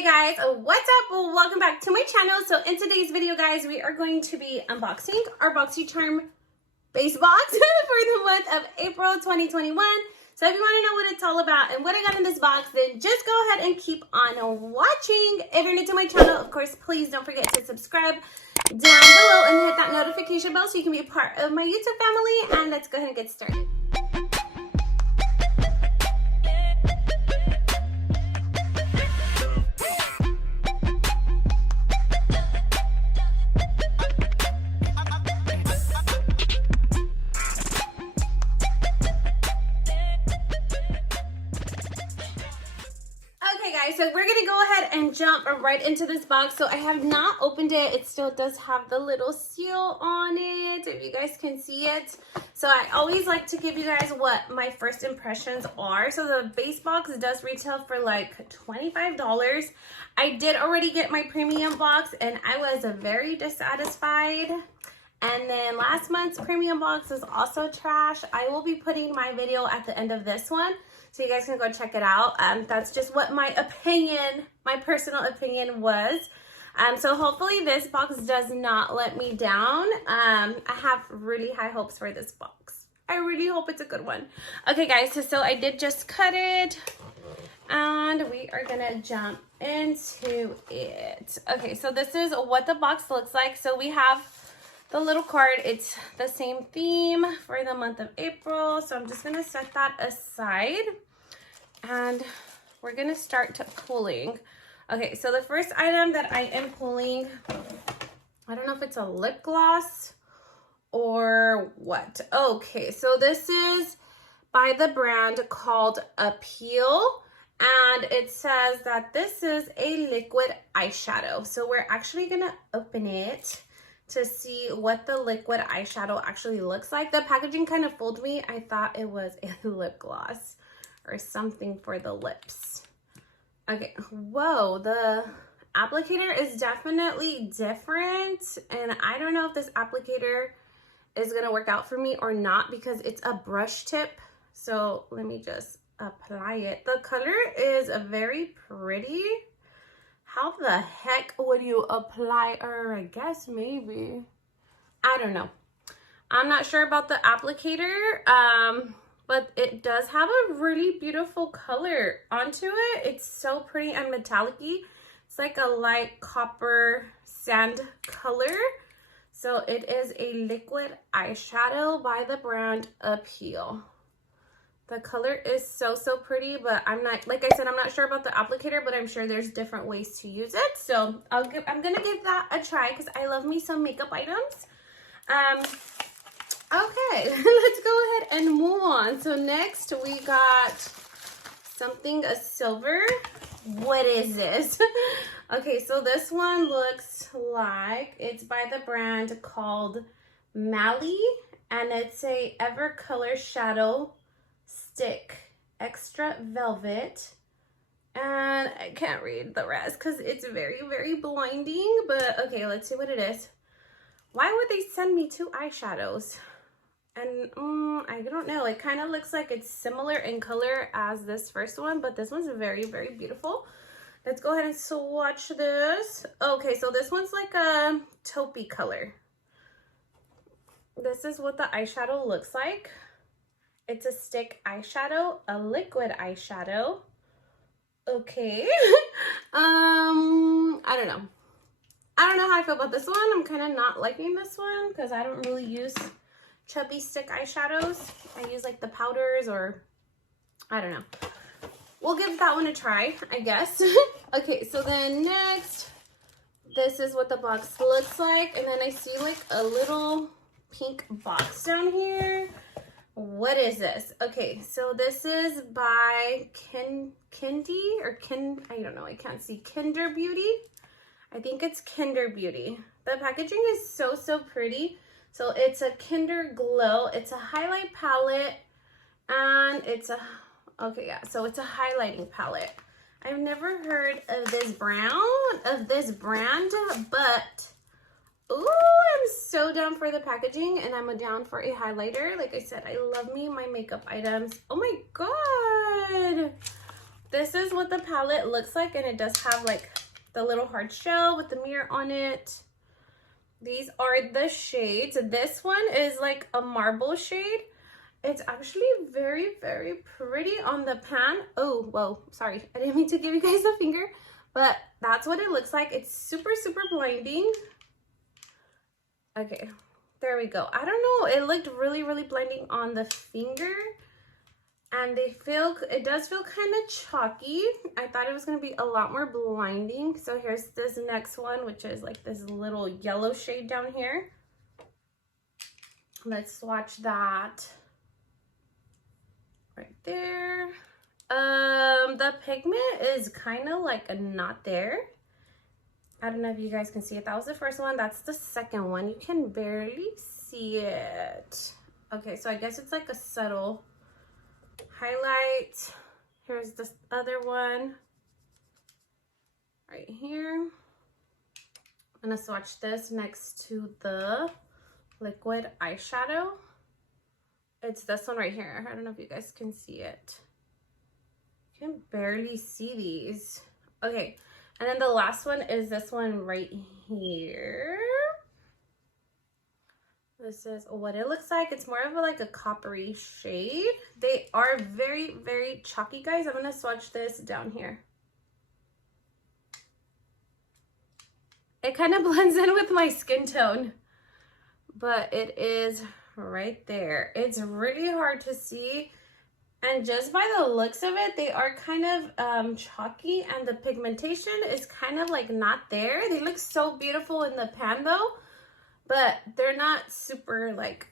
Hey guys, what's up? Well, welcome back to my channel. So in today's video, guys, we are going to be unboxing our Boxycharm Base box for the month of April 2021. So if you want to know what it's all about and what I got in this box, then just go ahead and keep on watching. If you're new to my channel, of course, please don't forget to subscribe down below and hit that notification bell so you can be a part of my YouTube family. And let's go ahead and get started. So we're gonna go ahead and jump right into this box. So I have not opened it. It still does have the little seal on it, if you guys can see it. So I always like to give you guys what my first impressions are. So the base box does retail for like $25. I did already get my premium box and I was very dissatisfied. And then last month's premium box is also trash. I will be putting my video at the end of this one, so you guys can go check it out. That's just what my opinion, my personal opinion was. So hopefully this box does not let me down. I have really high hopes for this box. I really hope it's a good one. Okay guys, so I did just cut it and we are gonna jump into it. Okay, so this is what the box looks like. So we have the little card. It's the same theme for the month of April. So I'm just gonna set that aside and we're gonna start pulling. Okay, so the first item that I am pulling, I don't know if it's a lip gloss or what. Okay, so this is by the brand called April. And it says that this is a liquid eyeshadow. So we're actually gonna open it to see what the liquid eyeshadow actually looks like. The packaging kind of fooled me. I thought it was a lip gloss or something for the lips. Okay, whoa, the applicator is definitely different. And I don't know if this applicator is gonna work out for me or not because it's a brush tip. So let me just apply it. The color is very pretty. How the heck would you apply, or I guess maybe, I don't know. I'm not sure about the applicator, but it does have a really beautiful color onto it. It's so pretty and metallic-y. It's like a light copper sand color. So it is a liquid eyeshadow by the brand April. The color is so pretty, but I'm not, like I said, I'm not sure about the applicator, but I'm sure there's different ways to use it. So I'm gonna give that a try because I love me some makeup items. Okay, let's go ahead and move on. So next we got something, a silver. What is this? Okay, so this one looks like it's by the brand called Mallee, and it's a Ever Color Shadow Stick Extra Velvet. And I can't read the rest because it's very blinding, but okay, let's see what it is. Why would they send me two eyeshadows? And I don't know, it kind of looks like it's similar in color as this first one, but this one's very beautiful. Let's go ahead and swatch this. Okay, so this one's like a taupey color. This is what the eyeshadow looks like. It's a stick eyeshadow, a liquid eyeshadow. Okay. I don't know. I don't know how I feel about this one. I'm kind of not liking this one because I don't really use chubby stick eyeshadows. I use like the powders, or I don't know. We'll give that one a try, I guess. Okay, so then next, this is what the box looks like. And then I see like a little pink box down here. What is this? Okay, so this is by I don't know, I can't see, Kinder Beauty. I think it's Kinder Beauty. The packaging is so pretty. So it's a Kinderglow. It's a highlight palette, and it's a, okay, yeah, so it's a highlighting palette. I've never heard of this brand, but ooh, I'm so down for the packaging, and I'm down for a highlighter. Like I said, I love me my makeup items. Oh my god. this is what the palette looks like, and it does have like the little hard shell with the mirror on it. These are the shades. This one is like a marble shade. It's actually very, very pretty on the pan. Oh, whoa, sorry. I didn't mean to give you guys a finger, but that's what it looks like. It's super, super blinding. Okay, there we go. I don't know. It looked really, really blinding on the finger. And it does feel kind of chalky. I thought it was going to be a lot more blinding. So here's this next one, which is like this little yellow shade down here. Let's swatch that. Right there. The pigment is kind of like not there. I don't know if you guys can see it. That was the first one. That's the second one. You can barely see it. Okay, so I guess it's like a subtle highlight. Here's this other one right here. I'm gonna swatch this next to the liquid eyeshadow. It's this one right here. I don't know if you guys can see it. You can barely see these. Okay, and then the last one is this one right here. This is what it looks like. It's more of like a coppery shade. They are very, very chalky, guys. I'm gonna swatch this down here. It kind of blends in with my skin tone, but it is right there. It's really hard to see, and just by the looks of it, they are kind of chalky, and the pigmentation is kind of like not there. They look so beautiful in the pan though, but they're not super like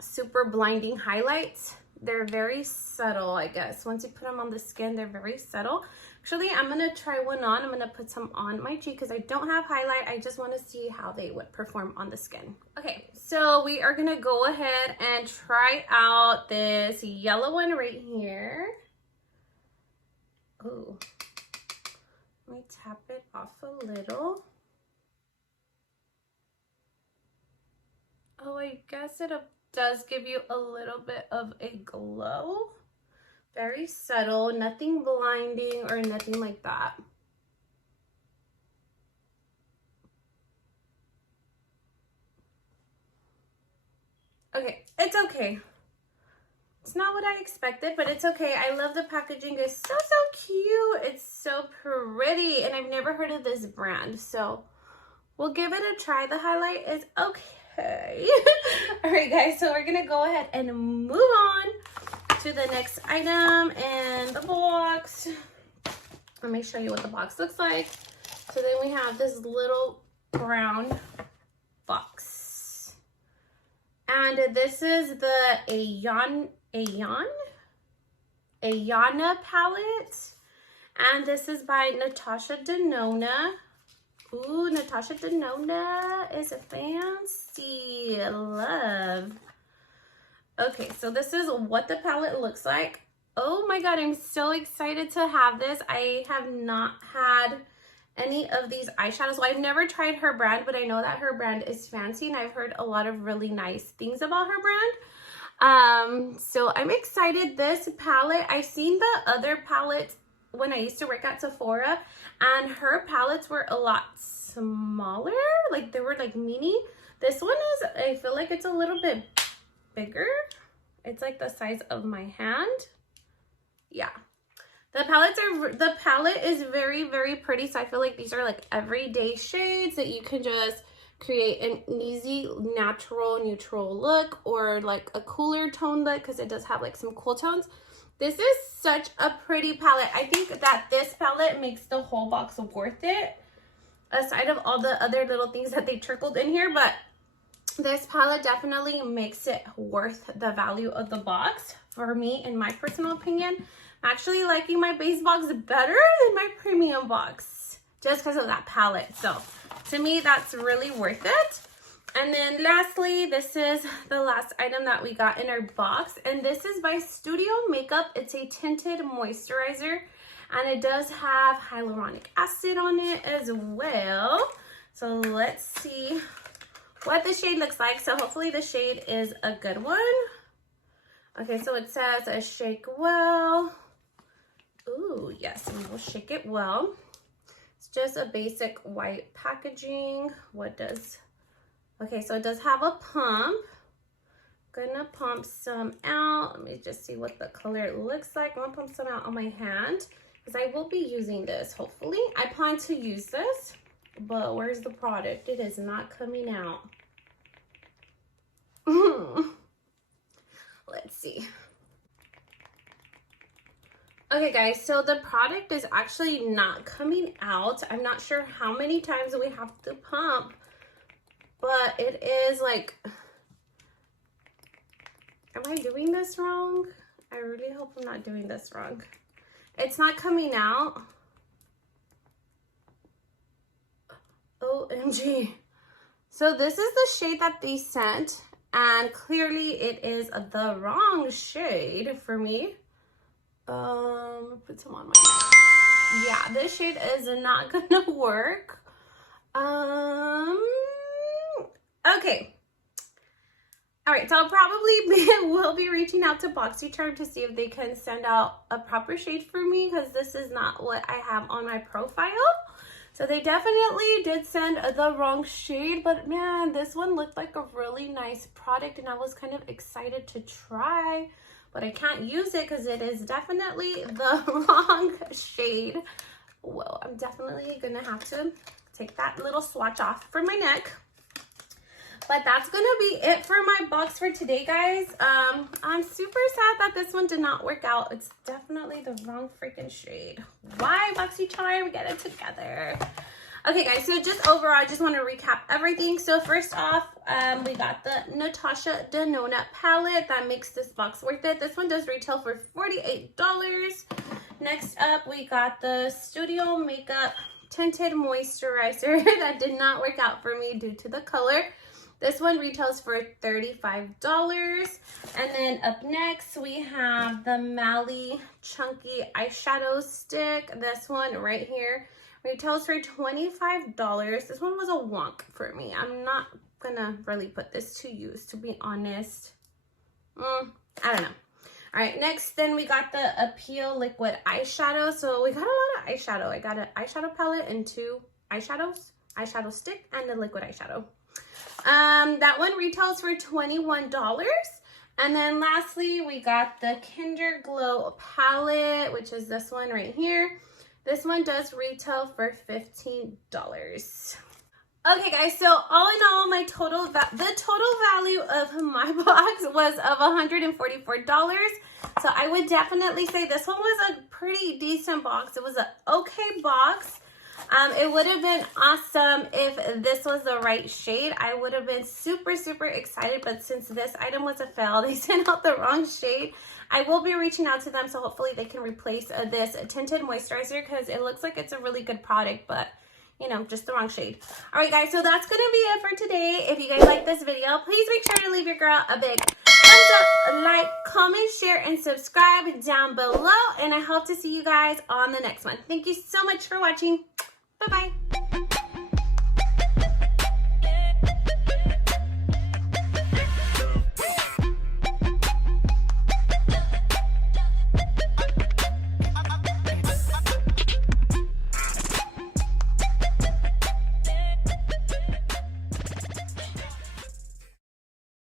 super blinding highlights. They're very subtle, I guess. Once you put them on the skin, they're very subtle. Actually, I'm gonna try one on. I'm gonna put some on my cheek because I don't have highlight. I just want to see how they would perform on the skin. Okay, so we are gonna go ahead and try out this yellow one right here. Ooh, let me tap it off a little. Oh, I guess it does give you a little bit of a glow. Very subtle, nothing blinding or nothing like that. Okay, it's okay. It's not what I expected, but it's okay. I love the packaging. It's so, so cute. It's so pretty, and I've never heard of this brand, so we'll give it a try. The highlight is okay. All right, guys, so we're gonna go ahead and move on to the next item in the box. Let me show you what the box looks like. So then we have this little brown box, and this is the Ayana palette, and this is by Natasha Denona. Ooh, Natasha Denona is fancy. Love. Okay, so this is what the palette looks like. Oh my god, I'm so excited to have this. I have not had any of these eyeshadows. Well, I've never tried her brand, but I know that her brand is fancy, and I've heard a lot of really nice things about her brand. So I'm excited. This palette, I've seen the other palettes when I used to work at Sephora, and her palettes were a lot smaller. Like, they were like mini. This one is, I feel like it's a little bit bigger. It's like the size of my hand. Yeah, the palette is very, very pretty. So I feel like these are like everyday shades that you can just create an easy natural neutral look, or like a cooler tone look, because it does have like some cool tones. This is such a pretty palette. I think that this palette makes the whole box worth it, aside of all the other little things that they trickled in here. But this palette definitely makes it worth the value of the box for me, in my personal opinion. I'm actually liking my base box better than my premium box just because of that palette. So to me, that's really worth it. And then lastly, this is the last item that we got in our box, and this is by Studio Makeup. It's a tinted moisturizer, and it does have hyaluronic acid on it as well. So let's see what the shade looks like. So hopefully the shade is a good one. Okay, so it says a shake well. Ooh, yes, and we'll shake it well. It's just a basic white packaging. Okay, so it does have a pump. Gonna pump some out. Let me just see what the color looks like. I'm gonna pump some out on my hand because I will be using this, hopefully. I plan to use this, but where's the product? It is not coming out. Let's see. Okay guys, so the product is actually not coming out. I'm not sure how many times we have to pump, but it is like, am I doing this wrong? I really hope I'm not doing this wrong. It's not coming out. OMG. So this is the shade that they sent, and clearly it is the wrong shade for me. Put some on my neck. Yeah, this shade is not gonna work. Okay. All right, so I'll will be reaching out to Boxycharm to see if they can send out a proper shade for me, because this is not what I have on my profile. So they definitely did send the wrong shade, but man, this one looked like a really nice product and I was kind of excited to try, but I can't use it because it is definitely the wrong shade. Well, I'm definitely gonna have to take that little swatch off for my neck. But that's gonna be it for my box for today, guys. I'm super sad that this one did not work out. It's definitely the wrong freaking shade. Why, Boxycharm? Get it together. Okay, guys, so just overall, I just want to recap everything. So first off, we got the Natasha Denona palette. That makes this box worth it. This one does retail for $48. Next up, we got the Studio Makeup Tinted Moisturizer. That did not work out for me due to the color. This one retails for $35. And then up next, we have the Mallee Chunky Eyeshadow Stick. This one right here retails for $25. This one was a wonk for me. I'm not gonna really put this to use, to be honest. I don't know. All right, next, then we got the Appeal Liquid Eyeshadow. So we got a lot of eyeshadow. I got an eyeshadow palette and 2 eyeshadows, eyeshadow stick, and a liquid eyeshadow. That one retails for $21. And then lastly, we got the Kinderglow Palette, which is this one right here. This one does retail for $15. Okay, guys, so all in all, the total value of my box was of $144. So I would definitely say this one was a pretty decent box. It was an okay box. It would have been awesome if this was the right shade. I would have been super, super excited, but since this item was a fail, they sent out the wrong shade. I will be reaching out to them, so hopefully they can replace this Tinted Moisturizer, because it looks like it's a really good product, but you know, just the wrong shade. All right, guys, so that's gonna be it for today. If you guys like this video, please make sure to leave your girl a big thumbs up, like, comment, share, and subscribe down below, and I hope to see you guys on the next one. Thank you so much for watching. Bye-bye.